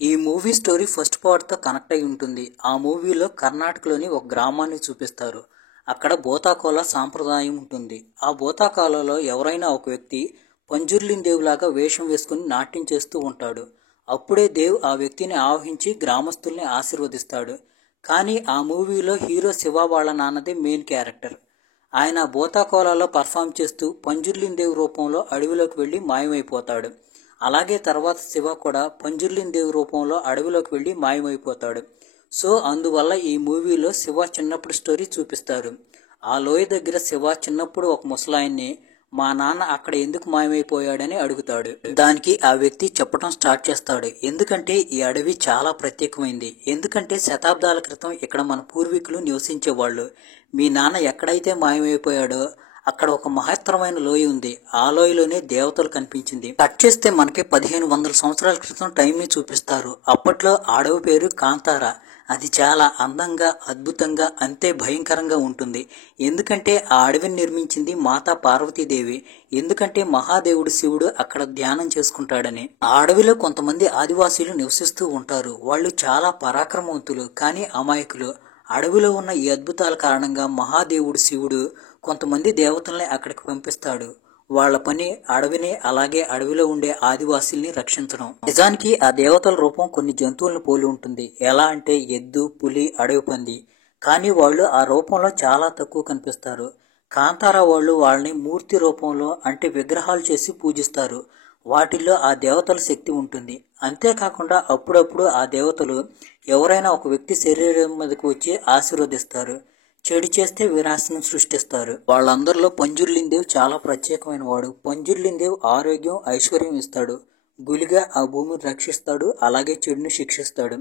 ఈ movie story first పార్ట్తో connect అయి ఉంటుంది. ఆ మూవీలో కర్ణాటకలోని ఒక గ్రామాన్ని చూపిస్తారు. అక్కడ బోతాకోల సాంప్రదాయం ఉంటుంది. ఆ బోతాకోలలో ఎవరైనా ఒక వ్యక్తి పంజుర్లిన్ దేవ్ లాగా వేషం వేసుకుని నాట్యం చేస్తూ ఉంటాడు. అప్పుడే దేవ్ ఆ వ్యక్తిని ఆవహించి గ్రామస్తుల్ని ఆశీర్వదిస్తాడు. కానీ ఆ మూవీలో హీరో శివ వాళ్ళ నాన్నదే మెయిన్ క్యారెక్టర్. ఆయన బోతాకోలలో పర్ఫామ్ చేస్తూ పంజుర్లిన్ దేవ్ రూపంలో అడవిలోకి వెళ్లి మాయమైపోతాడు. అలాగే తర్వాత శివ కూడా పంజుర్లిన్ దేవ్ రూపంలో అడవిలోకి వెళ్లి మాయమైపోతాడు. సో అందువల్ల ఈ మూవీలో శివ చిన్నప్పుడు స్టోరీ చూపిస్తారు. ఆ లోయ దగ్గర శివ చిన్నప్పుడు ఒక ముసలాయన్ని మా నాన్న అక్కడ ఎందుకు మాయమైపోయాడని అడుగుతాడు. దానికి ఆ వ్యక్తి చెప్పడం స్టార్ట్ చేస్తాడు. ఎందుకంటే ఈ అడవి చాలా ప్రత్యేకమైంది. ఎందుకంటే శతాబ్దాల క్రితం ఇక్కడ మన పూర్వీకులు నివసించేవాళ్ళు. మీ నాన్న ఎక్కడైతే మాయమైపోయాడో అక్కడ ఒక మహత్తరమైన లోయ ఉంది. ఆ లోయలోనే దేవతలు కనిపించింది. కట్ చేస్తే మనకి 1500 సంవత్సరాల క్రితం టైంని చూపిస్తారు. అప్పట్లో అడవి పేరు కాంతార. అది చాలా అందంగా, అద్భుతంగా, అంతే భయంకరంగా ఉంటుంది. ఎందుకంటే ఆ అడవిని నిర్మించింది మాతా పార్వతీదేవి. ఎందుకంటే మహాదేవుడు శివుడు అక్కడ ధ్యానం చేసుకుంటాడని. ఆ అడవిలో కొంతమంది ఆదివాసీలు నివసిస్తూ ఉంటారు. వాళ్ళు చాలా పరాక్రమవంతులు, కానీ అమాయకులు. అడవిలో ఉన్న ఈ అద్భుతాల కారణంగా మహాదేవుడు శివుడు కొంతమంది దేవతల్ని అక్కడికి పంపిస్తాడు. వాళ్ళ పని అడవిని, అలాగే అడవిలో ఉండే ఆదివాసీల్ని రక్షించడం. నిజానికి ఆ దేవతల రూపం కొన్ని జంతువులను పోలి ఉంటుంది. ఎలా అంటే ఎద్దు, పులి, అడవి పంది. కానీ వాళ్ళు ఆ రూపంలో చాలా తక్కువ కనిపిస్తారు. కాంతారా వాళ్ళు వాళ్ళని మూర్తి రూపంలో, అంటే విగ్రహాలు చేసి పూజిస్తారు. వాటిల్లో ఆ దేవతల శక్తి ఉంటుంది. అంతేకాకుండా అప్పుడప్పుడు ఆ దేవతలు ఎవరైనా ఒక వ్యక్తి శరీరం మీదకి వచ్చి ఆశీర్వదిస్తారు. చెడు చేస్తే వినాశనం సృష్టిస్తారు. వాళ్ళందరిలో పంజుర్లిన్ దేవ్ చాలా ప్రత్యేకమైన వాడు. పంజుర్లిన్ దేవ్ ఆరోగ్యం, ఐశ్వర్యం ఇస్తాడు. గులిగా ఆ భూమిని రక్షిస్తాడు, అలాగే చెడుని శిక్షిస్తాడు.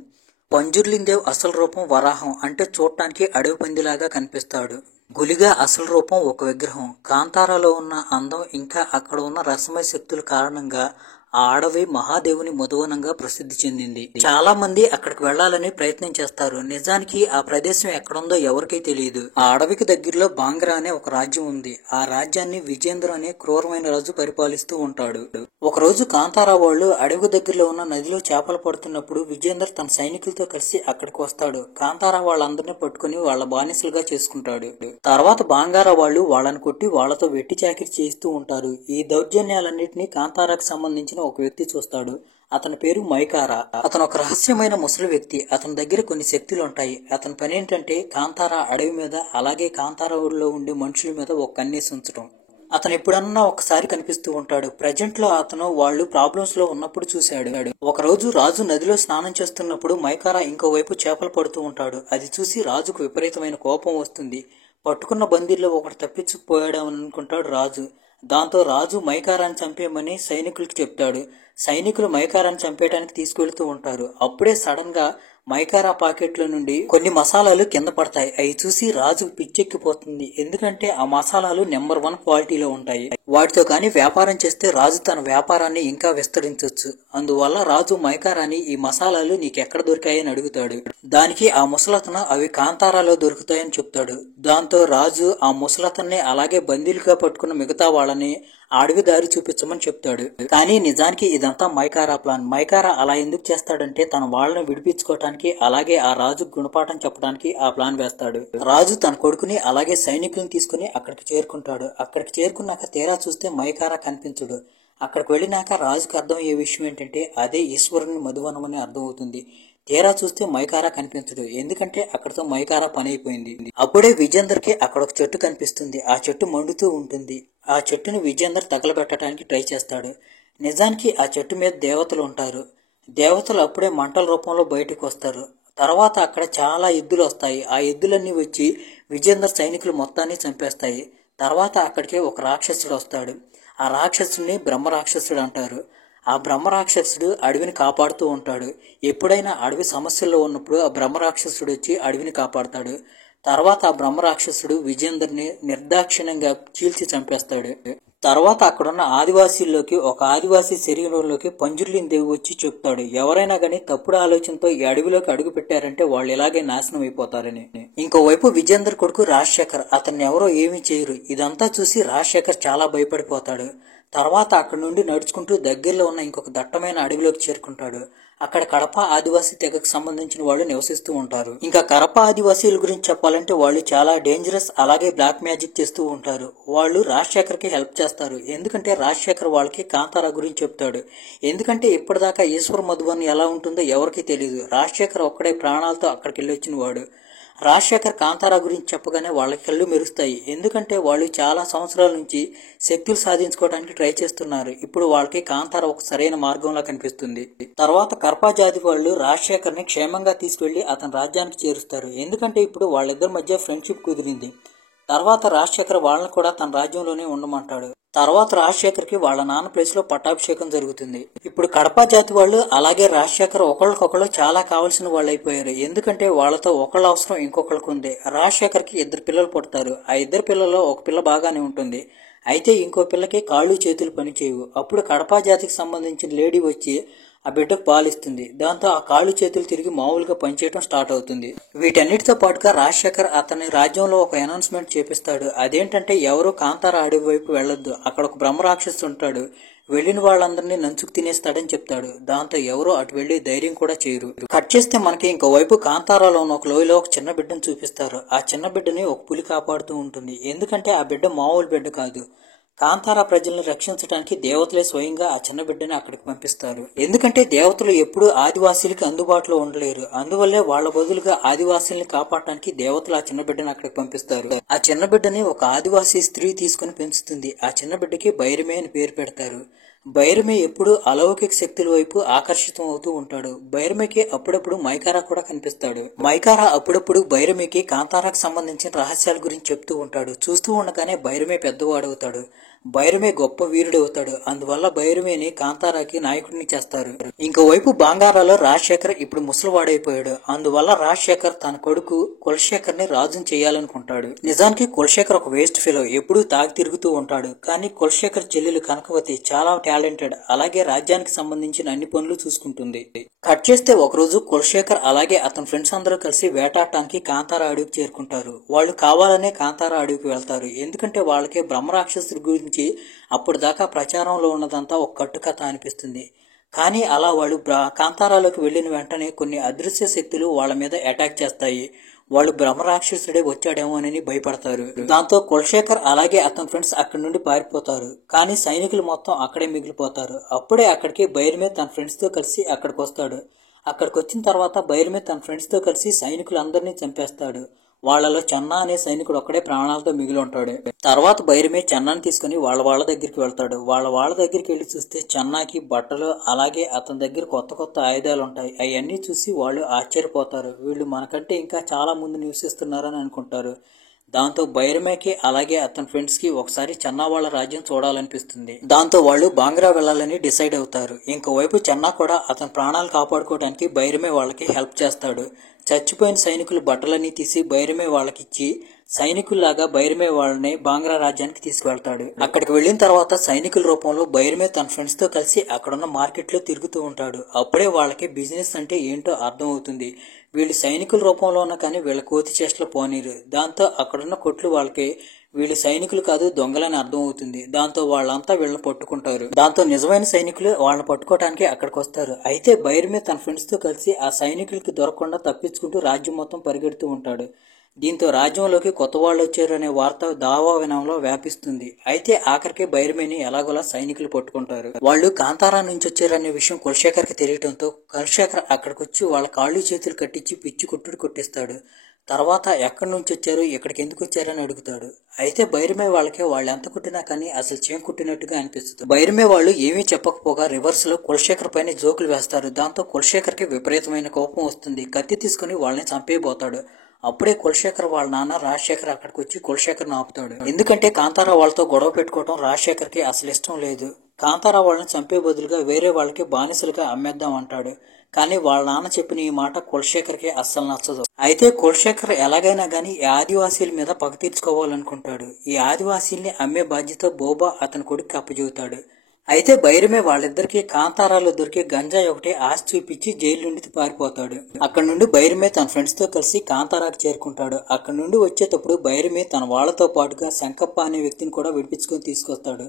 పంజుర్లిన్ దేవ్ అసలు రూపం వరాహం, అంటే చూడటానికి అడవి పందిలాగా కనిపిస్తాడు. గులిగా అసలు రూపం ఒక విగ్రహం. కాంతారాలో ఉన్న అందం ఇంకా అక్కడ ఉన్న రసమయ శక్తుల కారణంగా ఆ అడవి మహాదేవుని మధువనంగా ప్రసిద్ధి చెందింది. చాలా మంది అక్కడికి వెళ్లాలని ప్రయత్నం చేస్తారు. నిజానికి ఆ ప్రదేశం ఎక్కడుందో ఎవరికీ తెలియదు. ఆ అడవికి దగ్గరలో బాంగ్రా అనే ఒక రాజ్యం ఉంది. ఆ రాజ్యాన్ని విజేంద్ర అనే క్రూరమైన రాజు పరిపాలిస్తూ ఉంటాడు. ఒక రోజు కాంతారా వాళ్ళు అడవికి దగ్గరలో ఉన్న నదిలో చేపలు పడుతున్నప్పుడు విజేంద్ర తన సైనికులతో కలిసి అక్కడికి వస్తాడు. కాంతారా వాళ్ళందరినీ పట్టుకుని వాళ్ళ బానిసలుగా చేసుకుంటాడు. తర్వాత బాంగారా వాళ్ళు వాళ్ళని కొట్టి వాళ్లతో వెట్టి చాకిరి చేస్తూ ఉంటారు. ఈ దౌర్జన్యాలన్నింటినీ కాంతారాకు సంబంధించిన ఒక వ్యక్తి చూస్తాడు. అతని పేరు మైకారా. అతను ఒక రహస్యమైన ముసలి వ్యక్తి. అతని దగ్గర కొన్ని శక్తులు ఉంటాయి. అతని పని ఏంటంటే కాంతారా అడవి మీద, అలాగే కాంతారా ఊళ్ళో ఉండే మనుషుల మీద ఒక కన్నేసి ఉంచడం. అతను ఎప్పుడన్నా ఒకసారి కనిపిస్తూ ఉంటాడు. ప్రజెంట్ లో అతను వాళ్ళు ప్రాబ్లమ్స్ లో ఉన్నప్పుడు చూశాడు. ఒక రోజు రాజు నదిలో స్నానం చేస్తున్నప్పుడు మైకారా ఇంకోవైపు చేపలు పడుతూ ఉంటాడు. అది చూసి రాజుకు విపరీతమైన కోపం వస్తుంది. పట్టుకున్న బందీల్లో ఒకటి తప్పించుకుపోయాడని అనుకుంటాడు రాజు. దాంతో రాజు మైకారాన్ని చంపేయమని సైనికులకు చెప్తాడు. సైనికులు మైకారాన్ని చంపేయడానికి తీసుకెళ్తూ ఉంటారు. అప్పుడే సడన్ గా మైకారా పాకెట్లో నుండి కొన్ని మసాలాలు కింద పడతాయి. అవి చూసి రాజు పిచ్చెక్కిపోతుంది. ఎందుకంటే ఆ మసాలాలు నెంబర్ 1 క్వాలిటీలో ఉంటాయి. వాటితో కానీ వ్యాపారం చేస్తే రాజు తన వ్యాపారాన్ని ఇంకా విస్తరించవచ్చు. అందువల్ల రాజు మైకారాని ఈ మసాలాలు నీకెక్కడ దొరికాయని అడుగుతాడు. దానికి ఆ ముసలతను అవి కాంతారాలో దొరుకుతాయని చెప్తాడు. దాంతో రాజు ఆ ముసలతన్ని అలాగే బందీలుగా పట్టుకున్న మిగతా వాళ్ళని అడవి దారి చూపించమని చెప్తాడు. కానీ నిజానికి ఇదంతా మైకారా ప్లాన్. మైకారా అలా ఎందుకు చేస్తాడంటే తన వాళ్ళని విడిపించుకోవటానికి, అలాగే ఆ రాజు గుణపాఠం చెప్పడానికి ఆ ప్లాన్ వేస్తాడు. రాజు తన కొడుకుని అలాగే సైనికులను తీసుకుని అక్కడికి చేరుకుంటాడు. అక్కడికి చేరుకున్నాక తీరా చూస్తే మైకారా కనిపించడు. అక్కడికి వెళ్ళినాక రాజుకు అర్థమయ్యే విషయం ఏంటంటే అదే ఈశ్వరుని మధువనం అని అర్థం అవుతుంది. తీరా చూస్తే మైకారా కనిపించడు. ఎందుకంటే అక్కడితో మైకారా పని అయిపోయింది. అప్పుడే విజేందర్కి అక్కడ ఒక చెట్టు కనిపిస్తుంది. ఆ చెట్టు మండుతూ ఉంటుంది. ఆ చెట్టుని విజేందర్ తగలబెట్టడానికి ట్రై చేస్తాడు. నిజానికి ఆ చెట్టు మీద దేవతలు ఉంటారు. దేవతలు అప్పుడే మంటల రూపంలో బయటకు వస్తారు. తర్వాత అక్కడ చాలా ఎద్దులు వస్తాయి. ఆ ఎద్దులన్నీ వచ్చి విజేందర్ సైనికులు మొత్తాన్ని చంపేస్తాయి. తర్వాత అక్కడికి ఒక రాక్షసుడు వస్తాడు. ఆ రాక్షసుడిని బ్రహ్మ రాక్షసుడు అంటారు. ఆ బ్రహ్మ రాక్షసుడు అడవిని కాపాడుతూ ఉంటాడు. ఎప్పుడైనా అడవి సమస్యల్లో ఉన్నప్పుడు ఆ బ్రహ్మ రాక్షసుడు వచ్చి అడవిని కాపాడతాడు. తర్వాత ఆ బ్రహ్మ రాక్షసుడు విజేందర్ని నిర్దాక్షిణ్యంగా చీల్చి చంపేస్తాడు. తర్వాత అక్కడున్న ఆదివాసీల్లోకి ఒక ఆదివాసీ శరీరంలోకి పంజుర్లిన్ దేవి వచ్చి చెప్తాడు, ఎవరైనా గానీ తప్పుడు ఆలోచనతో ఈ అడవిలోకి అడుగు పెట్టారంటే వాళ్ళు ఇలాగే నాశనం అయిపోతారని. ఇంకోవైపు విజేందర్ కొడుకు రాజశేఖర్, అతన్ని ఎవరో ఏమీ చేయరు. ఇదంతా చూసి రాజశేఖర్ చాలా భయపడిపోతాడు. తర్వాత అక్కడి నుండి నడుచుకుంటూ దగ్గరలో ఉన్న ఇంకొక దట్టమైన అడవిలోకి చేరుకుంటాడు. అక్కడ కడప ఆదివాసీ తెగకు సంబంధించిన వాళ్ళు నివసిస్తూ ఉంటారు. ఇంకా కడప ఆదివాసీల గురించి చెప్పాలంటే వాళ్ళు చాలా డేంజరస్, అలాగే బ్లాక్ మ్యాజిక్ చేస్తూ ఉంటారు. వాళ్ళు రాజశేఖర్కి హెల్ప్ చేస్తారు. ఎందుకంటే రాజశేఖర్ వాళ్ళకి కాంతారా గురించి చెప్తాడు. ఎందుకంటే ఇప్పటిదాకా ఈశ్వర్ మధుబన్ ఎలా ఉంటుందో ఎవరికీ తెలియదు. రాజశేఖర్ ఒక్కడే ప్రాణాలతో అక్కడికి వెళ్ళి వచ్చిన వాడు. రాజశేఖర్ కాంతారా గురించి చెప్పగానే వాళ్ళ కళ్ళు మెరుస్తాయి. ఎందుకంటే వాళ్ళు చాలా సంవత్సరాల నుంచి శక్తులు సాధించుకోవడానికి ట్రై చేస్తున్నారు. ఇప్పుడు వాళ్ళకి కాంతారా ఒక సరైన మార్గంలా కనిపిస్తుంది. తర్వాత కర్పా జాతి వాళ్ళు రాజశేఖర్ ని క్షేమంగా తీసుకెళ్లి అతని రాజ్యానికి చేరుస్తారు. ఎందుకంటే ఇప్పుడు వాళ్ళిద్దరి మధ్య ఫ్రెండ్షిప్ కుదిరింది. తర్వాత రాజశేఖర్ వాళ్ళని కూడా తన రాజ్యంలోనే ఉండమంటాడు. తర్వాత రాజశేఖర్ కి వాళ్ళ నాన్న ప్లేస్ లో పట్టాభిషేకం జరుగుతుంది. ఇప్పుడు కడప జాతి వాళ్ళు అలాగే రాజశేఖర్ ఒకళ్ళకొకళ్ళు చాలా కావాల్సిన వాళ్ళు అయిపోయారు. ఎందుకంటే వాళ్ళతో ఒకళ్ళ అవసరం ఇంకొకళ్ళకు ఉంది. రాజశేఖర్ కి 2 పిల్లలు పుడతారు. ఆ 2 పిల్లల్లో ఒక పిల్ల బాగానే ఉంటుంది. అయితే ఇంకో పిల్లకి కాళ్ళు చేతులు పనిచేయవు. అప్పుడు కడప జాతికి సంబంధించిన లేడీ వచ్చి ఆ బిడ్డకు పాలిస్తుంది. దాంతో ఆ కాళ్ళు చేతులు తిరిగి మామూలుగా పనిచేయడం స్టార్ట్ అవుతుంది. వీటన్నిటితో పాటుగా రాజశేఖర్ అతని రాజ్యంలో ఒక అనౌన్స్మెంట్ చేపిస్తాడు. అదేంటంటే ఎవరు కాంతారా అడవి వైపు వెళ్లొద్దు, అక్కడ ఒక బ్రహ్మరాక్షసు ఉంటాడు, వెళ్లిన వాళ్ళందరినీ నంచుకు తినేస్తాడని చెప్తాడు. దాంతో ఎవరు అటు వెళ్లి ధైర్యం కూడా చేయరు. కట్ చేస్తే మనకి ఇంకోవైపు కాంతారాలో ఉన్న ఒక లోయలో ఒక చిన్న బిడ్డను చూపిస్తారు. ఆ చిన్న బిడ్డని ఒక పులి కాపాడుతూ ఉంటుంది. ఎందుకంటే ఆ బిడ్డ మామూలు బిడ్డ కాదు. కాంతారా ప్రజలను రక్షించడానికి దేవతలే స్వయంగా ఆ చిన్న బిడ్డని అక్కడికి పంపిస్తారు. ఎందుకంటే దేవతలు ఎప్పుడూ ఆదివాసీలకి అందుబాటులో ఉండలేరు. అందువల్లే వాళ్ళ బదులుగా ఆదివాసీల్ని కాపాడటానికి దేవతలు ఆ చిన్న బిడ్డని అక్కడికి పంపిస్తారు. ఆ చిన్న బిడ్డని ఒక ఆదివాసీ స్త్రీ తీసుకుని పెంచుతుంది. ఆ చిన్న బిడ్డకి బైరమే అని పేరు పెడతారు. బైరమే ఎప్పుడు అలౌకిక శక్తుల వైపు ఆకర్షితం అవుతూ ఉంటాడు. బైరమేకి అప్పుడప్పుడు మైకారా కూడా కనిపిస్తాడు. మైకారా అప్పుడప్పుడు బైరమేకి కాంతారాకు సంబంధించిన రహస్యాల గురించి చెప్తూ ఉంటాడు. చూస్తూ ఉండగానే బైరమే పెద్దవాడవుతాడు. బైరమే గొప్ప వీరుడవుతాడు. అందువల్ల బైరమేని కాంతారాకి నాయకుడిని చేస్తారు. ఇంకోవైపు బాంగారాలో రాజశేఖర్ ఇప్పుడు ముసలివాడైపోయాడు. అందువల్ల రాజశేఖర్ తన కొడుకు కులశేఖర్ ని రాజుని చేయాలనుకుంటాడు. నిజానికి కులశేఖర్ ఒక వేస్ట్ ఫెలో, ఎప్పుడూ తాగి తిరుగుతూ ఉంటాడు. కానీ కులశేఖర్ చెల్లెలు కనకవతి చాలా టాలెంటెడ్, అలాగే రాజ్యానికి సంబంధించిన అన్ని పనులు చూసుకుంటుంది. కట్ చేస్తే ఒకరోజు కులశేఖర్ అలాగే అతని ఫ్రెండ్స్ అందరూ కలిసి వేటాడటానికి కాంతారా అడవికి చేరుకుంటారు. వాళ్ళు కావాలనే కాంతారా అడవికి వెళ్తారు. ఎందుకంటే వాళ్ళకి బ్రహ్మరాక్షసుడి గురించి అప్పటిదాకా ప్రచారంలో ఉన్నదంతా ఒక కట్టుకథ అనిపిస్తుంది. కానీ అలా వాళ్ళు కాంతారాలోకి వెళ్లిన వెంటనే కొన్ని అదృశ్య శక్తులు వాళ్ళ మీద అటాక్ చేస్తాయి. వాళ్ళు బ్రహ్మరాక్షసుడే వచ్చాడేమో అని భయపడతారు. దాంతో కులశేఖర్ అలాగే అతని ఫ్రెండ్స్ అక్కడి నుండి పారిపోతారు. కానీ సైనికులు మొత్తం అక్కడే మిగిలిపోతారు. అప్పుడే అక్కడికి బైరమే తన ఫ్రెండ్స్ తో కలిసి అక్కడికి వస్తాడు. అక్కడికి వచ్చిన తర్వాత బైరమే తన ఫ్రెండ్స్ తో కలిసి సైనికులందరినీ చంపేస్తాడు. వాళ్లలో చెన్నా అనే సైనికుడు ఒక్కడే ప్రాణాలతో మిగిలి ఉంటాడు. తర్వాత బైరమే చెన్నాని తీసుకుని వాళ్ళ దగ్గరికి వెళ్తాడు. వాళ్ళ దగ్గరికి వెళ్లి చూస్తే చెన్నాకి బట్టలు అలాగే అతని దగ్గర కొత్త ఆయుధాలు ఉంటాయి. అవన్నీ చూసి వాళ్ళు ఆశ్చర్యపోతారు. వీళ్ళు మనకంటే ఇంకా చాలా ముందు నివసిస్తున్నారని అనుకుంటారు. దాంతో బైరమేకి అలాగే అతని ఫ్రెండ్స్ కి ఒకసారి చెన్నా వాళ్ళ రాజ్యం చూడాలనిపిస్తుంది. దాంతో వాళ్ళు బాంగ్రా వెళ్లాలని డిసైడ్ అవుతారు. ఇంకోవైపు చెన్నా కూడా అతని ప్రాణాలు కాపాడుకోవడానికి బైరమే వాళ్ళకి హెల్ప్ చేస్తాడు. చచ్చిపోయిన సైనికులు బట్టలన్నీ తీసి బైరమే వాళ్ళకిచ్చి సైనికుల్లాగా బైరమే వాళ్ళని బాంగ్రా రాజ్యానికి తీసుకువెళ్తాడు. అక్కడికి వెళ్లిన తర్వాత సైనికుల రూపంలో బైరమే తన ఫ్రెండ్స్ తో కలిసి అక్కడున్న మార్కెట్ లో తిరుగుతూ ఉంటాడు. అప్పుడే వాళ్ళకి బిజినెస్ అంటే ఏంటో అర్థం అవుతుంది. వీళ్ళు సైనికుల రూపంలో ఉన్న కానీ వీళ్ళ కోతి చేష్టలు పోనీరు. దాంతో అక్కడున్న కొట్లు వాళ్ళకి వీళ్ళు సైనికులు కాదు దొంగలని అర్థం అవుతుంది. దాంతో వాళ్ళంతా వీళ్ళని పట్టుకుంటారు. దాంతో నిజమైన సైనికులు వాళ్ళని పట్టుకోవడానికి అక్కడికి వస్తారు. అయితే బైరమే తన ఫ్రెండ్స్ తో కలిసి ఆ సైనికులకి దొరకకుండా తప్పించుకుంటూ రాజ్యం మొత్తం పరిగెడుతూ ఉంటాడు. దీంతో రాజ్యంలోకి కొత్త వాళ్ళు వచ్చారు అనే వార్త దావా వినంలో వ్యాపిస్తుంది. అయితే ఆఖరికి బైరమేని ఎలాగోలా సైనికులు పట్టుకుంటారు. వాళ్ళు కాంతారా నుంచి వచ్చారనే విషయం కులశేఖర్ కి తెలియటంతో కులశేఖర్ అక్కడికి వచ్చి వాళ్ళ కాళ్ళు చేతులు కట్టించి పిచ్చి కొట్టుడు కొట్టిస్తాడు. తర్వాత ఎక్కడి నుంచి వచ్చారు, ఇక్కడికి ఎందుకు వచ్చారని అడుగుతాడు. అయితే బైరమే వాళ్ళకి వాళ్ళు ఎంత కుట్టినా కానీ అసలు చేం కుట్టినట్టుగా అనిపిస్తుంది. బైరమే వాళ్ళు ఏమీ చెప్పకపోగా రివర్స్ లో కులశేఖర్ పైన జోకులు వేస్తారు. దాంతో కులశేఖర్ కి విపరీతమైన కోపం వస్తుంది. కత్తి తీసుకుని వాళ్ళని చంపేయబోతాడు. అప్పుడే కులశేఖర్ వాళ్ళ నాన్న రాజశేఖర్ అక్కడికి వచ్చి కులశేఖర్ ఆపుతాడు. ఎందుకంటే కాంతారా వాళ్ళతో గొడవ పెట్టుకోవడం రాజశేఖర్ కి అసలు ఇష్టం లేదు. కాంతారా వాళ్ళని చంపే బదులుగా వేరే వాళ్ళకి బానిసలుగా అమ్మేద్దాం అంటాడు. కానీ వాళ్ళ నాన్న చెప్పిన ఈ మాట కులశేఖర్ కి అస్సలు నచ్చదు. అయితే కులశేఖర్ ఎలాగైనా గానీ ఈ ఆదివాసీల మీద పగ తీర్చుకోవాలనుకుంటాడు. ఈ ఆదివాసీల్ని అమ్మే బాధ్యత బోబా అతని కొడుకు అప్పచెబుతాడు. అయితే బైరమే వాళ్ళిద్దరికి కాంతారాలో దొరికే గంజాయి ఒకటి ఆశ చూపించి జైలు నుండి పారిపోతాడు. అక్కడ నుండి బైరమే తన ఫ్రెండ్స్ తో కలిసి కాంతారాకు చేరుకుంటాడు. అక్కడ నుండి వచ్చేటప్పుడు బైరమే తన వాళ్లతో పాటుగా శంకప్ప అనే వ్యక్తిని కూడా విడిపించుకొని తీసుకొస్తాడు.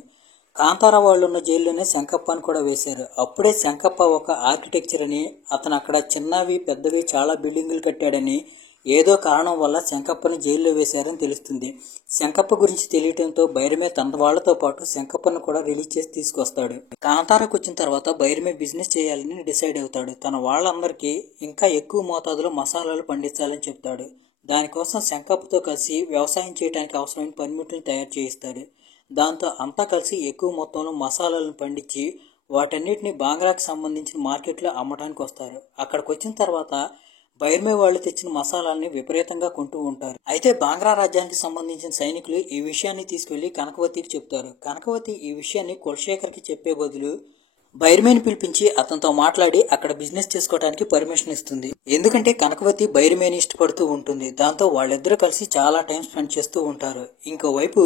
కాంతారా వాళ్ళు ఉన్న జైల్లోనే శంకప్పని కూడా వేశారు. అప్పుడే శంకప్ప ఒక ఆర్కిటెక్చర్ అని, అతను అక్కడ చిన్నవి పెద్దవి చాలా బిల్డింగులు కట్టాడని, ఏదో కారణం వల్ల శంకప్పని జైల్లో వేశారని తెలుస్తుంది. శంకప్ప గురించి తెలియటంతో బైరమే తన వాళ్లతో పాటు శంకప్పను కూడా రిలీజ్ చేసి తీసుకొస్తాడు. కాంతారాకు వచ్చిన తర్వాత బైరమే బిజినెస్ చేయాలని డిసైడ్ అవుతాడు. తన వాళ్ళందరికీ ఇంకా ఎక్కువ మోతాదులో మసాలాలు పండించాలని చెప్తాడు. దానికోసం శంకప్పతో కలిసి వ్యవసాయం చేయడానికి అవసరమైన పనిముట్లను తయారు చేయిస్తాడు. దాంతో అంతా కలిసి ఎక్కువ మొత్తంలో మసాలాలను పండించి వాటన్నిటిని బాంగ్రాకి సంబంధించిన మార్కెట్లో అమ్మడానికి వస్తారు. అక్కడికి వచ్చిన తర్వాత బైర్మే వాళ్ళు తెచ్చిన మసాలాల్ని విపరీతంగా కొంటూ ఉంటారు. అయితే బాంగ్రా రాజ్యానికి సంబంధించిన సైనికులు ఈ విషయాన్ని తీసుకెళ్లి కనకవతికి చెప్తారు. కనకవతి ఈ విషయాన్ని కులశేఖర్కి చెప్పే బదులు బైర్మేని పిలిపించి అతనితో మాట్లాడి అక్కడ బిజినెస్ చేసుకోవడానికి పర్మిషన్ ఇస్తుంది. ఎందుకంటే కనకవతి బైర్మేని ఇష్టపడుతూ ఉంటుంది. దాంతో వాళ్ళిద్దరూ కలిసి చాలా టైం స్పెండ్ చేస్తూ ఉంటారు. ఇంకోవైపు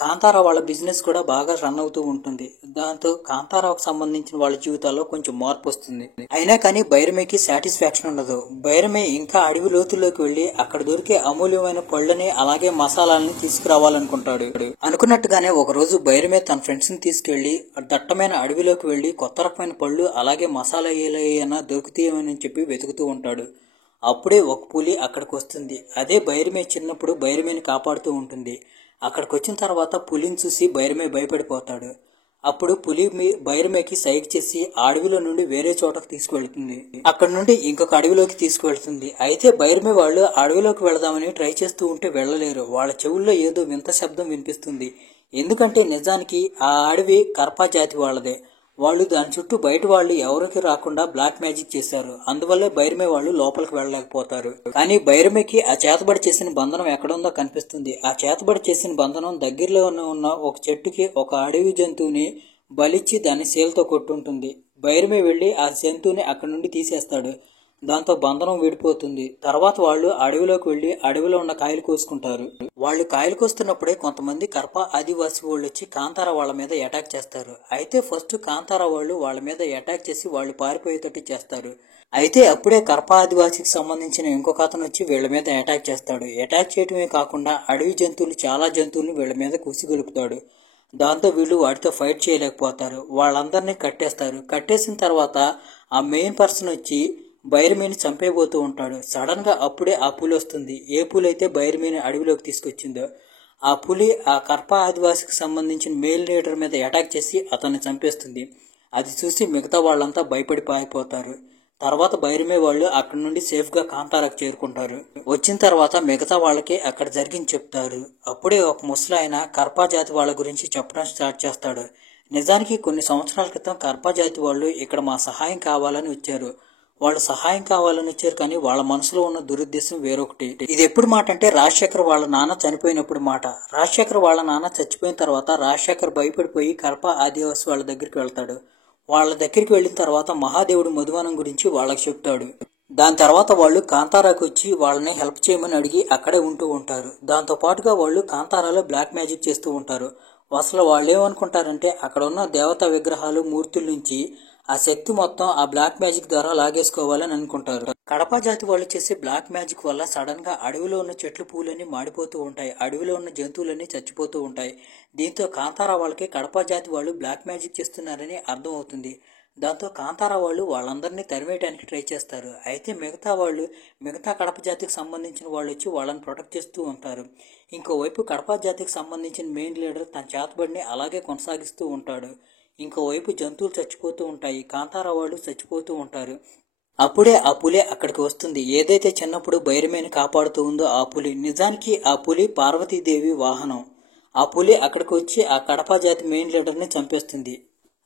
కాంతారా వాళ్ళ బిజినెస్ కూడా బాగా రన్ అవుతూ ఉంటుంది. దాంతో కాంతారావుకు సంబంధించిన వాళ్ళ జీవితాల్లో కొంచెం మార్పు వస్తుంది. అయినా కానీ బైరమేకి సాటిస్ఫాక్షన్ ఉండదు. బైరమే ఇంకా అడవి లోతుల్లోకి వెళ్లి అక్కడ దొరికే అమూల్యమైన పళ్ళని అలాగే మసాలాలని తీసుకురావాలనుకుంటాడు. అనుకున్నట్టుగానే ఒక రోజు బైరమే తన ఫ్రెండ్స్ ని తీసుకెళ్లి దట్టమైన అడవిలోకి వెళ్లి కొత్త రకమైన పళ్ళు అలాగే మసాలా ఏమైనా దొరుకుతాయని చెప్పి వెతుకుతూ ఉంటాడు. అప్పుడే ఒక పులి అక్కడికి వస్తుంది. అదే బైరమే చిన్నప్పుడు బైరమేని కాపాడుతూ ఉంటుంది. అక్కడికి వచ్చిన తర్వాత పులిని చూసి బైరమే భయపడిపోతాడు. అప్పుడు పులి బైరమేకి సైగ చేసి అడవిలో నుండి వేరే చోటకు తీసుకువెళ్తుంది. అక్కడ నుండి ఇంకొక అడవిలోకి తీసుకువెళ్తుంది. అయితే బైరమే వాళ్ళు అడవిలోకి వెళదామని ట్రై చేస్తూ ఉంటే వెళ్ళలేరు. వాళ్ళ చెవుల్లో ఏదో వింత శబ్దం వినిపిస్తుంది. ఎందుకంటే నిజానికి ఆ అడవి కర్పా జాతి వాళ్ళదే. వాళ్ళు దాని చుట్టూ బయట వాళ్ళు ఎవరికి రాకుండా బ్లాక్ మ్యాజిక్ చేశారు. అందువల్లే బైరమే వాళ్ళు లోపలికి వెళ్ళలేకపోతారు. కానీ బైరమేకి ఆ చేతబడి చేసిన బంధనం ఎక్కడుందో కనిపిస్తుంది. ఆ చేతబడి చేసిన బంధనం దగ్గరలో ఉన్న ఒక చెట్టుకి ఒక అడవి జంతువుని బలిచ్చి దాన్ని సేలతో కొట్టుంటుంది. బైరమే వెళ్లి ఆ జంతువుని అక్కడి నుండి తీసేస్తాడు. దాంతో బంధనం విడిపోతుంది. తర్వాత వాళ్ళు అడవిలోకి వెళ్లి అడవిలో ఉన్న కాయలు కోసుకుంటారు. వాళ్ళు కాయలు కోస్తున్నప్పుడే కొంతమంది కర్ప ఆదివాసి వాళ్ళు వచ్చి కాంతారా వాళ్ళ మీద అటాక్ చేస్తారు. అయితే ఫస్ట్ కాంతారా వాళ్ళు వాళ్ళ మీద అటాక్ చేసి వాళ్ళు పారిపోయేటట్టు చేస్తారు. అయితే అప్పుడే కర్ప ఆదివాసికి సంబంధించిన ఇంకొక అతను వచ్చి వీళ్ళ మీద అటాక్ చేస్తాడు. అటాక్ చేయడమే కాకుండా అడవి జంతువులు చాలా జంతువులను వీళ్ళ మీద కూసిగొలుపుతాడు. దాంతో వీళ్ళు వాటితో ఫైట్ చేయలేకపోతారు. వాళ్ళందరినీ కట్టేస్తారు. కట్టేసిన తర్వాత ఆ మెయిన్ పర్సన్ వచ్చి బైరమేని చంపేయబోతూ ఉంటాడు. సడన్ గా అప్పుడే ఆ పులి వస్తుంది. ఏ పులి అయితే బైరమేని అడవిలోకి తీసుకొచ్చిందో ఆ పులి ఆ కర్ప ఆదివాసికి సంబంధించిన మేల్ లీడర్ మీద అటాక్ చేసి అతన్ని చంపేస్తుంది. అది చూసి మిగతా వాళ్ళంతా భయపడి పారిపోతారు. తర్వాత బైరమే వాళ్ళు అక్కడి నుండి సేఫ్ గా కాంతారాకు చేరుకుంటారు. వచ్చిన తర్వాత మిగతా వాళ్ళకి అక్కడ జరిగింది చెప్తారు. అప్పుడే ఒక ముసలాయన కర్పా జాతి వాళ్ళ గురించి చెప్పడం స్టార్ట్ చేస్తాడు. నిజానికి కొన్ని సంవత్సరాల క్రితం కర్పా జాతి వాళ్ళు ఇక్కడ మా సహాయం కావాలని వచ్చారు. వాళ్ళు సహాయం కావాలని వచ్చారు, కానీ వాళ్ళ మనసులో ఉన్న దురుద్దేశం వేరొకటి. ఇది ఎప్పుడు మాట అంటే రాజశేఖర్ వాళ్ళ నాన్న చనిపోయినప్పుడు మాట. రాజశేఖర్ వాళ్ళ నాన్న చచ్చిపోయిన తర్వాత రాజశేఖర్ భయపడిపోయి కర్ప ఆదివాసి వాళ్ళ దగ్గరికి వెళ్తాడు. వాళ్ళ దగ్గరికి వెళ్ళిన తర్వాత మహాదేవుడు మధువనం గురించి వాళ్ళకి చెప్తాడు. దాని తర్వాత వాళ్ళు కాంతారాకు వచ్చి వాళ్ళని హెల్ప్ చేయమని అడిగి అక్కడే ఉంటూ ఉంటారు. దాంతో పాటుగా వాళ్ళు కాంతారాలో బ్లాక్ మ్యాజిక్ చేస్తూ ఉంటారు. అసలు వాళ్ళు ఏమనుకుంటారంటే అక్కడ ఉన్న దేవతా విగ్రహాలు మూర్తుల నుంచి ఆ శక్తి మొత్తం ఆ బ్లాక్ మ్యాజిక్ ద్వారా లాగేసుకోవాలని అనుకుంటారు. కడప జాతి వాళ్ళు చేసే బ్లాక్ మ్యాజిక్ వల్ల సడన్ గా అడవిలో ఉన్న చెట్లు పూలన్నీ మాడిపోతూ ఉంటాయి. అడవిలో ఉన్న జంతువులన్నీ చచ్చిపోతూ ఉంటాయి. దీంతో కాంతారా వాళ్ళకి కడప జాతి వాళ్ళు బ్లాక్ మ్యాజిక్ చేస్తున్నారని అర్థం అవుతుంది. దాంతో కాంతారా వాళ్ళు వాళ్ళందరినీ తరిమేయడానికి ట్రై చేస్తారు. అయితే మిగతా కడప జాతికి సంబంధించిన వాళ్ళు వచ్చి వాళ్ళని ప్రొటెక్ట్ చేస్తూ ఉంటారు. ఇంకోవైపు కడప జాతికి సంబంధించిన మెయిన్ లీడర్ తన చేతబడిని అలాగే కొనసాగిస్తూ ఉంటాడు. ఇంకోవైపు జంతువులు చచ్చిపోతూ ఉంటాయి. కాంతారా వాళ్ళు చచ్చిపోతూ ఉంటారు. అప్పుడే ఆ పులి అక్కడికి వస్తుంది. ఏదైతే చిన్నప్పుడు బైరమేని కాపాడుతూ ఉందో ఆ పులి. నిజానికి ఆ పులి పార్వతీదేవి వాహనం. ఆ పులి అక్కడికి వచ్చి ఆ కడప జాతి మెయిన్ లీడర్ని చంపేస్తుంది.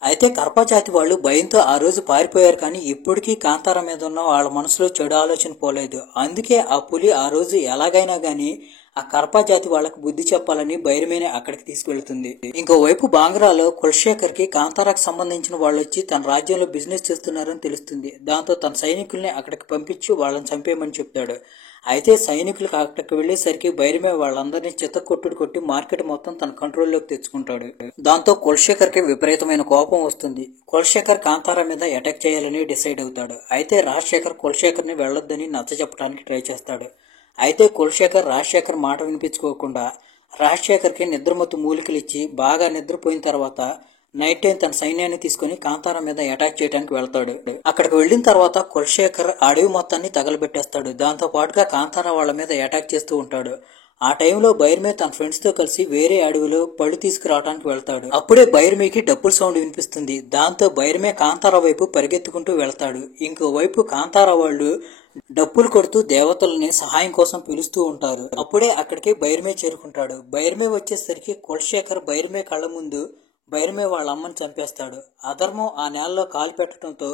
అయితే కడప జాతి వాళ్ళు భయంతో ఆ రోజు పారిపోయారు, కానీ ఇప్పటికీ కాంతారా మీద ఉన్న వాళ్ళ మనసులో చెడు ఆలోచన పోలేదు. అందుకే ఆ పులి ఆ రోజు ఎలాగైనా గానీ ఆ కర్పా జాతి వాళ్ళకి బుద్ధి చెప్పాలని బైరమేని అక్కడికి తీసుకెళ్తుంది. ఇంకోవైపు బాంగ్రాలో కులశేఖర్ కి కాంతారాకు సంబంధించిన వాళ్ళు వచ్చి తన రాజ్యంలో బిజినెస్ చేస్తున్నారని తెలుస్తుంది. దాంతో తన సైనికుల్ని అక్కడికి పంపించి వాళ్ళని చంపేయమని చెప్తాడు. అయితే సైనికులు అక్కడికి వెళ్లేసరికి బైరమే వాళ్ళందరినీ చిత్తకొట్టుడు కొట్టి మార్కెట్ మొత్తం తన కంట్రోల్లోకి తెచ్చుకుంటాడు. దాంతో కులశేఖర్ కి విపరీతమైన కోపం వస్తుంది. కులశేఖర్ కాంతారా మీద అటాక్ చేయాలని డిసైడ్ అవుతాడు. అయితే రాజశేఖర్ కులశేఖర్ ని వెళ్లొద్దని నచ్చ చెప్పడానికి ట్రై చేస్తాడు. అయితే కులశేఖర్ రాజశేఖర్ మాట వినిపించుకోకుండా రాజశేఖర్కి నిద్రమత్తు మూలికలు ఇచ్చి బాగా నిద్రపోయిన తర్వాత నైట్ టైం తన సైన్యాన్ని తీసుకుని కాంతార మీద అటాక్ చేయడానికి వెళ్తాడు. అక్కడికి వెళ్ళిన తర్వాత కులశేఖర్ అడవి మొత్తాన్ని తగలబెట్టేస్తాడు. దాంతో పాటుగా కాంతార వాళ్ళ మీద అటాక్ చేస్తూ ఉంటాడు. ఆ టైంలో బైర్మే తన ఫ్రెండ్స్ తో కలిసి వేరే అడవిలో పళ్ళు తీసుకురావడానికి వెళ్తాడు. అప్పుడే బైర్మేకి డప్పుల సౌండ్ వినిపిస్తుంది. దాంతో బైర్మే కాంతార వైపు పరిగెత్తుకుంటూ వెళ్తాడు. ఇంకోవైపు కాంతార వాళ్ళు డప్పులు కొడుతూ దేవతల్ని సహాయం కోసం పిలుస్తూ ఉంటారు. అప్పుడే అక్కడికి బైర్మే చేరుకుంటాడు. బైర్మే వచ్చేసరికి కులశేఖర్ బైర్మే కళ్ళ ముందు బైర్మే వాళ్ళ అమ్మని చంపేస్తాడు. అధర్మం ఆ నేలలో కాలు పెట్టడంతో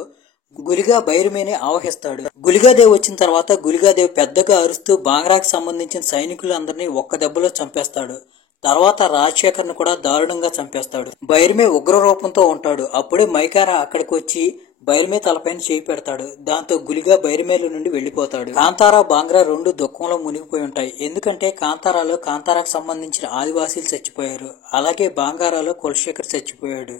గులిగా బైర్మేని ఆవహిస్తాడు. గులిగాదేవి వచ్చిన తర్వాత గులిగాదేవి పెద్దగా అరుస్తూ బాంగ్రాకి సంబంధించిన సైనికులందరినీ ఒక్క దెబ్బలో చంపేస్తాడు. తర్వాత రాజశేఖర్ ను కూడా దారుణంగా చంపేస్తాడు. బైర్మే ఉగ్ర రూపంతో ఉంటాడు. అప్పుడే మైకారా అక్కడికి వచ్చి బైర్మే తలపైన చేయి పెడతాడు. దాంతో గులిగా బైర్మేల నుండి వెళ్లిపోతాడు. కాంతారా బాంగ్రా రెండు దుఃఖంలో మునిగిపోయి ఉంటాయి. ఎందుకంటే కాంతారాలో కాంతారాకు సంబంధించిన ఆదివాసీలు చచ్చిపోయారు. అలాగే బాంగారాలో కులశేఖర్ చచ్చిపోయాడు.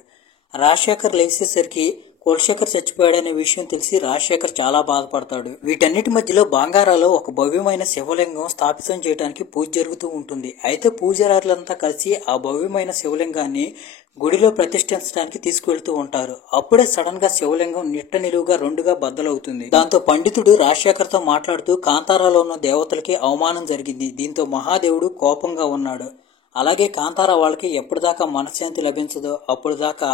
రాజశేఖర్ లేచేసరికి కులశేఖర్ చచ్చిపోయాడనే విషయం తెలిసి రాజశేఖర్ చాలా బాధపడతాడు. వీటన్నిటి మధ్యలో బాంగారాలో ఒక భవ్యమైన శివలింగం స్థాపితం చేయడానికి పూజ జరుగుతూ ఉంటుంది. అయితే పూజారులంతా కలిసి ఆ భవ్యమైన శివలింగాన్ని గుడిలో ప్రతిష్ఠించడానికి తీసుకువెళ్తూ ఉంటారు. అప్పుడే సడన్ గా శివలింగం నిట్ట నిలువుగా రెండుగా బద్దలవుతుంది. దాంతో పండితుడు రాజశేఖర్ తో మాట్లాడుతూ కాంతారాలో ఉన్న దేవతలకి అవమానం జరిగింది. దీంతో మహాదేవుడు కోపంగా ఉన్నాడు. అలాగే కాంతారా వాళ్ళకి ఎప్పటిదాకా మనశ్శాంతి లభించదో అప్పుడు దాకా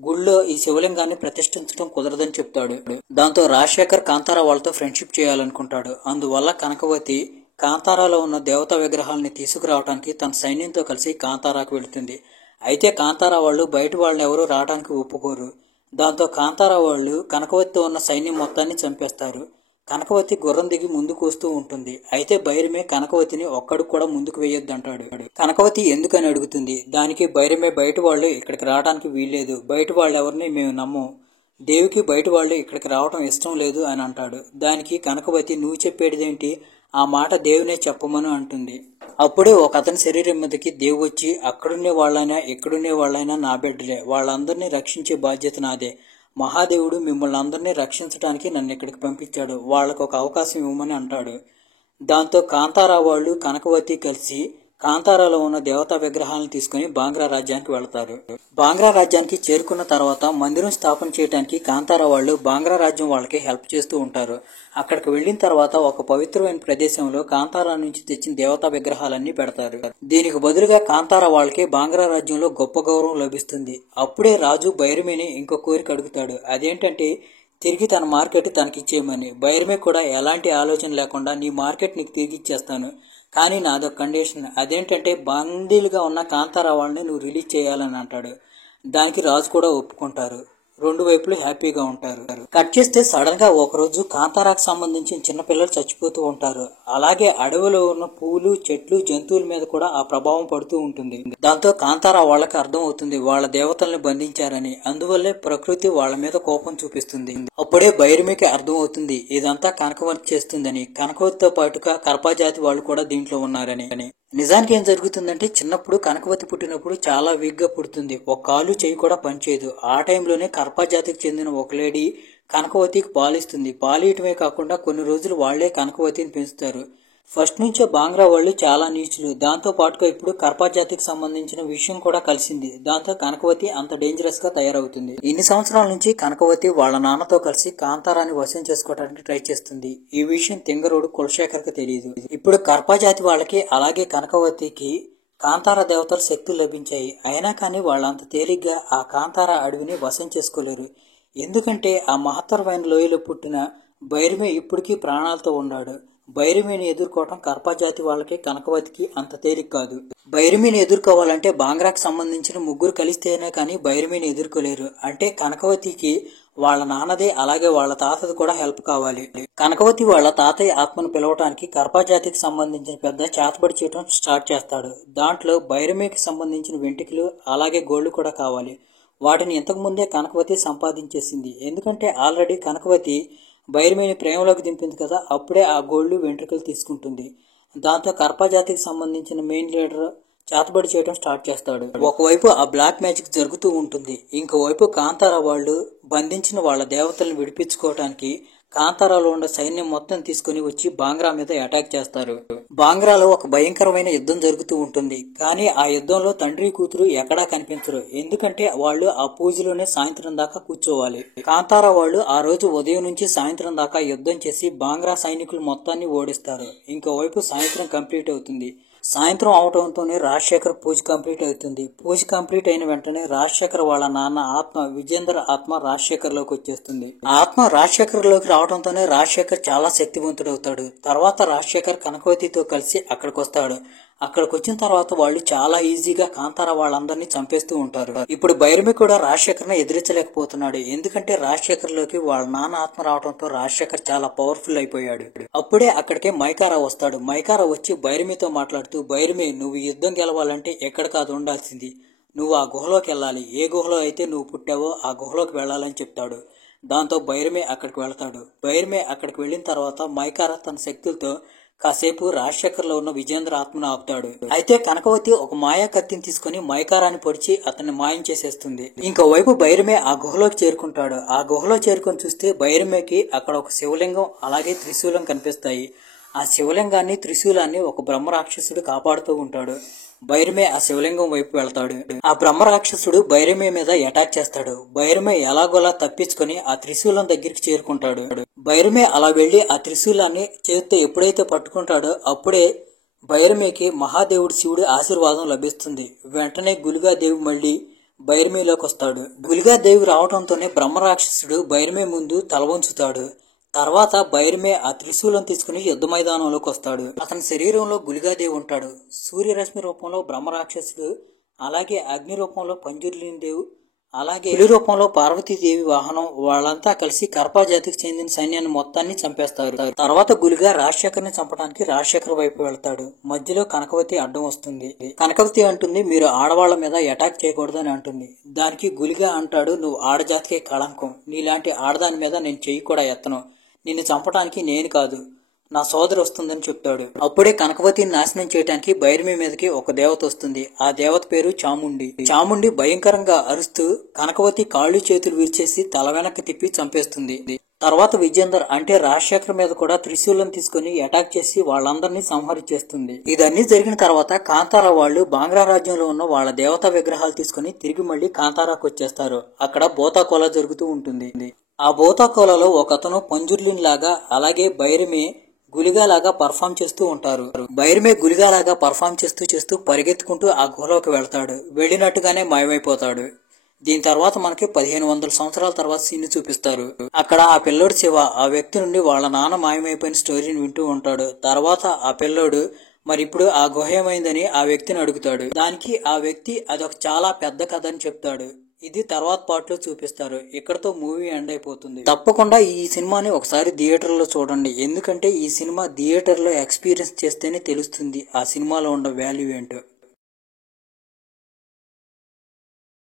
గుళ్ళో ఈ శివలింగాన్ని ప్రతిష్ఠించడం కుదరదని చెప్తాడు. దాంతో రాజశేఖర్ కాంతారా వాళ్ళతో ఫ్రెండ్షిప్ చేయాలనుకుంటాడు. అందువల్ల కనకవతి కాంతారాలో ఉన్న దేవతా విగ్రహాలని తీసుకురావడానికి తన సైన్యంతో కలిసి కాంతారాకు వెళుతుంది. అయితే కాంతారా వాళ్ళు బయట వాళ్ళని ఎవరూ రావడానికి ఒప్పుకోరు. దాంతో కాంతారా వాళ్ళు కనకవతితో ఉన్న సైన్యం మొత్తాన్ని చంపేస్తారు. కనకవతి గుర్రం దిగి ముందుకు వస్తూ ఉంటుంది. అయితే బైరమే కనకవతిని ఒక్కడు కూడా ముందుకు వేయొద్దంటాడు. కనకవతి ఎందుకని అడుగుతుంది. దానికి బైరమే బయట వాళ్ళు ఇక్కడికి రావడానికి వీల్లేదు, బయట వాళ్ళు ఎవరిని మేము నమ్మం, దేవికి బయట వాళ్ళు ఇక్కడికి రావడం ఇష్టం లేదు అని అంటాడు. దానికి కనకవతి నువ్వు చెప్పేదేంటి, ఆ మాట దేవునే చెప్పమను అంటుంది. అప్పుడే ఒక అతని శరీరం మీదకి దేవు వచ్చి అక్కడున్నే వాళ్ళైనా ఎక్కడున్నే వాళ్ళైనా నా బిడ్డలే, వాళ్ళందరినీ రక్షించే బాధ్యత నాదే, మహాదేవుడు మిమ్మల్ని అందరినీ రక్షించడానికి నన్ను ఇక్కడికి పంపించాడు, వాళ్ళకు ఒక అవకాశం ఇవ్వమని అంటాడు. దాంతో కాంతారా వాళ్ళు కనకవతి కలిసి కాంతారాలో ఉన్న దేవతా విగ్రహాలను తీసుకుని బాంగ్రా రాజ్యానికి వెళతారు. బాంగ్రా రాజ్యానికి చేరుకున్న తర్వాత మందిరం స్థాపన చేయడానికి కాంతారా వాళ్ళు బాంగ్రా రాజ్యం వాళ్ళకి హెల్ప్ చేస్తూ ఉంటారు. అక్కడికి వెళ్లిన తర్వాత ఒక పవిత్రమైన ప్రదేశంలో కాంతారా నుంచి తెచ్చిన దేవతా విగ్రహాలన్నీ పెడతారు. దీనికి బదులుగా కాంతారా వాళ్ళకి బాంగ్రా రాజ్యంలో గొప్ప గౌరవం లభిస్తుంది. అప్పుడే రాజు బైరమేని ఇంకో కోరిక అడుగుతాడు. అదేంటంటే తిరిగి తన మార్కెట్ తనకిచ్చేయమని. బైరమే కూడా ఎలాంటి ఆలోచన లేకుండా నీ మార్కెట్ నీకు తిరిగి ఇచ్చేస్తాను, కానీ నాదొక కండిషన్, అదేంటంటే బందీలుగా ఉన్న కాంతారా వాళ్ళని నువ్వు రిలీజ్ చేయాలని అంటాడు. దానికి రాజు కూడా ఒప్పుకుంటారు. రెండు వైపులు హ్యాపీగా ఉంటారు. కట్ చేస్తే సడన్ గా ఒకరోజు కాంతారాకు సంబంధించిన చిన్నపిల్లలు చచ్చిపోతూ ఉంటారు. అలాగే అడవిలో ఉన్న పూలు చెట్లు జంతువుల మీద కూడా ఆ ప్రభావం పడుతూ ఉంటుంది. దాంతో కాంతారా వాళ్ళకి అర్థం అవుతుంది వాళ్ళ దేవతల్ని బంధించారని. అందువల్లే ప్రకృతి వాళ్ళ మీద కోపం చూపిస్తుంది. అప్పుడే బైరమికి అర్థం అవుతుంది ఇదంతా కనకవతి చేస్తుందని. కనకవతితో పాటుగా కర్పా జాతి వాళ్ళు కూడా దీంట్లో ఉన్నారని. నిజానికి ఏం జరుగుతుందంటే చిన్నప్పుడు కనకవతి పుట్టినప్పుడు చాలా వీక్ గా పుడుతుంది. ఒక కాలు చెయ్యి కూడా పనిచేయదు. ఆ టైంలోనే కర్పా జాతికి చెందిన ఒక లేడీ కనకవతికి పాలిస్తుంది. పాలియటమే కాకుండా కొన్ని రోజులు వాళ్లే కనకవతిని పెంచుతారు. ఫస్ట్ నుంచే బాంగ్రా వాళ్ళు చాలా నీచులు. దాంతో పాటుగా ఇప్పుడు కర్పా జాతికి సంబంధించిన విషయం కూడా కలిసింది. దాంతో కనకవతి అంత డేంజరస్ గా తయారవుతుంది. ఇన్ని సంవత్సరాల నుంచి కనకవతి వాళ్ళ నాన్నతో కలిసి కాంతారాన్ని వశం చేసుకోవడానికి ట్రై చేస్తుంది. ఈ విషయం తింగరోడు కులశేఖర్ కు తెలియదు. ఇప్పుడు కర్పా జాతి వాళ్ళకి అలాగే కనకవతికి కాంతారా దేవతల శక్తులు లభించాయి. అయినా కానీ వాళ్ళంత తేలిగ్గా ఆ కాంతారా అడవిని వశం చేసుకోలేరు. ఎందుకంటే ఆ మహత్తరమైన లోయలో పుట్టిన బైరమే ఇప్పటికీ ప్రాణాలతో ఉన్నాడు. బైరమిని ఎదుర్కోవటం కర్పా జాతి వాళ్ళకి కనకవతికి అంత తేలిక కాదు. బైరమిని ఎదుర్కోవాలంటే బాంగ్రాకి సంబంధించిన ముగ్గురు కలిస్తేనే కానీ బైరమిని ఎదుర్కోలేరు. అంటే కనకవతికి వాళ్ళ నాన్నదే అలాగే వాళ్ళ తాతది కూడా హెల్ప్ కావాలి. కనకవతి వాళ్ళ తాతయ్య ఆత్మను పిలవటానికి కర్పా జాతికి సంబంధించిన పెద్ద చేతబడి చేయడం స్టార్ట్ చేస్తాడు. దాంట్లో బైరమికి సంబంధించిన వెంట్రుకలు అలాగే గోళ్లు కూడా కావాలి. వాటిని ఇంతకు ముందే కనకవతి సంపాదించేసింది. ఎందుకంటే ఆల్రెడీ కనకవతి బైరమిని ప్రేమలోకి దింపింది కదా, అప్పుడే ఆ గోళ్లు వెంట్రుకలు తీసుకుంటుంది. దాంతో కర్పా జాతికి సంబంధించిన మెయిన్ లీడర్ చేతబడి చేయడం స్టార్ట్ చేస్తాడు. ఒకవైపు ఆ బ్లాక్ మ్యాజిక్ జరుగుతూ ఉంటుంది. ఇంకోవైపు కాంతారా వాళ్ళు బంధించిన వాళ్ళ దేవతలను విడిపించుకోవటానికి కాంతారాలో ఉన్న సైన్యం మొత్తం తీసుకుని వచ్చి బాంగ్రా మీద అటాక్ చేస్తారు. బాంగ్రాలో ఒక భయంకరమైన యుద్ధం జరుగుతూ ఉంటుంది. కానీ ఆ యుద్ధంలో తండ్రి కూతురు ఎక్కడా కనిపించరు. ఎందుకంటే వాళ్ళు ఆ పూజలోనే సాయంత్రం దాకా కూర్చోవాలి. కాంతారా వాళ్ళు ఆ రోజు ఉదయం నుంచి సాయంత్రం దాకా యుద్ధం చేసి బాంగ్రా సైనికులు మొత్తాన్ని ఓడిస్తారు. ఇంకోవైపు సాయంత్రం కంప్లీట్ అవుతుంది. సాయంత్రం అవడంతోనే రాజశేఖర్ పూజ కంప్లీట్ అవుతుంది. పూజ కంప్లీట్ అయిన వెంటనే రాజశేఖర్ వాళ్ళ నాన్న ఆత్మ విజేందర్ ఆత్మ రాజశేఖర్ లోకి వచ్చేస్తుంది. ఆత్మ రాజశేఖర్ లోకి రావడంతోనే రాజశేఖర్ చాలా శక్తివంతుడవుతాడు. తర్వాత రాజశేఖర్ కనకవతితో కలిసి అక్కడికి వస్తాడు. అక్కడికి వచ్చిన తర్వాత వాళ్ళు చాలా ఈజీగా కాంతారా వాళ్ళందరినీ చంపేస్తూ ఉంటారు. ఇప్పుడు భైరమి కూడా రాజశేఖర్ ని ఎదిరించలేకపోతున్నాడు. ఎందుకంటే రాజశేఖర్ లోకి వాళ్ళ నాన్న ఆత్మ రావడంతో రాజశేఖర్ చాలా పవర్ఫుల్ అయిపోయాడు. అప్పుడే అక్కడికి మైకారా వస్తాడు. మైకారా వచ్చి భైరమితో మాట్లాడుతూ, భైరమి, నువ్వు యుద్ధం గెలవాలంటే ఎక్కడ కాదు ఉండాల్సింది, నువ్వు ఆ గుహలోకి వెళ్ళాలి. ఏ గుహలో అయితే నువ్వు పుట్టావో ఆ గుహలోకి వెళ్ళాలని చెప్తాడు. దాంతో భైరమి అక్కడికి వెళ్తాడు. భైరమి అక్కడికి వెళ్ళిన తర్వాత మైకారా తన శక్తులతో కాసేపు రాజశేఖర్ లో ఉన్న విజేంద్ర ఆత్మను ఆపుతాడు. అయితే కనకవతి ఒక మాయా కత్తిని తీసుకుని మైకారాన్ని పొడిచి అతన్ని మాయం చేసేస్తుంది. ఇంకోవైపు భైరమే ఆ గుహలోకి చేరుకుంటాడు. ఆ గుహలో చేరుకొని చూస్తే భైరమేకి అక్కడ ఒక శివలింగం అలాగే త్రిశూలం కనిపిస్తాయి. ఆ శివలింగాన్ని త్రిశూలాన్ని ఒక బ్రహ్మ రాక్షసుడు కాపాడుతూ ఉంటాడు. భైరమే ఆ శివలింగం వైపు వెళ్తాడు. ఆ బ్రహ్మ రాక్షసుడు భైరమే మీద అటాక్ చేస్తాడు. భైరమే ఎలాగోలా తప్పించుకుని ఆ త్రిశూలం దగ్గరికి చేరుకుంటాడు. భైరమే అలా వెళ్లి ఆ త్రిశూలాన్ని చేతితో ఎప్పుడైతే పట్టుకుంటాడో అప్పుడే భైరమేకి మహాదేవుడు శివుడి ఆశీర్వాదం లభిస్తుంది. వెంటనే గులిగాదేవి మళ్లీ భైరమేలోకి వస్తాడు. గులిగాదేవి రావడంతోనే బ్రహ్మ రాక్షసుడు భైరమే ముందు తల వంచుతాడు. తర్వాత భైరమే ఆ త్రిశూలం తీసుకుని యుద్ధ మైదానంలోకి వస్తాడు. అతని శరీరంలో గులిగాదేవి ఉంటాడు. సూర్యరశ్మి రూపంలో బ్రహ్మరాక్షసుడు, అలాగే అగ్ని రూపంలో పంజుర్లీని దేవు, అలాగే పులి రూపంలో పార్వతీదేవి వాహనం, వాళ్ళంతా కలిసి కర్పా జాతికి చెందిన సైన్యాన్ని మొత్తాన్ని చంపేస్తారు. తర్వాత గులిగా రాజశేఖర్ ని చంపడానికి రాజశేఖర్ వైపు వెళ్తాడు. మధ్యలో కనకవతి అడ్డం వస్తుంది. కనకవతి అంటుంది, మీరు ఆడవాళ్ల మీద అటాక్ చేయకూడదు అని అంటుంది. దానికి గులిగా అంటాడు, నువ్వు ఆడజాతికే కళంకం, నీలాంటి ఆడదాని మీద నేను చెయ్యి కూడా ఎత్తను, నిన్ను చంపడానికి నేను కాదు, నా సోదరు వస్తుందని చెప్తాడు. అప్పుడే కనకవతిని నాశనం చేయడానికి భైరమి మీదకి ఒక దేవత వస్తుంది. ఆ దేవత పేరు చాముండి. చాముండి భయంకరంగా అరుస్తూ కనకవతి కాళ్ళు చేతులు విరిచేసి తల వెనక్కి తిప్పి చంపేస్తుంది. తర్వాత విజేందర్ అంటే రాజశేఖర్ మీద కూడా త్రిశూలం తీసుకుని అటాక్ చేసి వాళ్ళందరినీ సంహరించేస్తుంది. ఇదన్నీ జరిగిన తర్వాత కాంతారా వాళ్ళు బాంగ్రా రాజ్యంలో ఉన్న వాళ్ళ దేవతా విగ్రహాలు తీసుకుని తిరిగి మళ్లీ కాంతారాకు వచ్చేస్తారు. అక్కడ బోతాకోలా జరుగుతూ ఉంటుంది. ఆ బోతాకోలలో ఒకతను పంజుర్లిన్ లాగా అలాగే భైరమే గులిగా లాగా పర్ఫామ్ చేస్తూ ఉంటారు. భైరమే గులిగా లాగా పర్ఫామ్ చేస్తూ పరిగెత్తుకుంటూ ఆ గుహలోకి వెళ్తాడు. వెళ్ళినట్టుగానే మాయమైపోతాడు. దీని తర్వాత మనకి 1500 సంవత్సరాల తర్వాత సీన్ చూపిస్తారు. అక్కడ ఆ పిల్లోడు శివ ఆ వ్యక్తి నుండి వాళ్ళ నాన్న మాయమైపోయిన స్టోరీని వింటూ ఉంటాడు. తర్వాత ఆ పిల్లోడు మరి ఇప్పుడు ఆ గుహ ఏమైందని ఆ వ్యక్తిని అడుగుతాడు. దానికి ఆ వ్యక్తి అదొక చాలా పెద్ద కథ అని చెప్తాడు. ఇది తర్వాత పార్ట్ లో చూపిస్తారు. ఇక్కడతో మూవీ ఎండ్ అయిపోతుంది. తప్పకుండా ఈ సినిమాని ఒకసారి థియేటర్ లో చూడండి. ఎందుకంటే ఈ సినిమా థియేటర్ లో ఎక్స్పీరియన్స్ చేస్తేనే తెలుస్తుంది ఆ సినిమాలో ఉన్న వాల్యూ ఏంటో.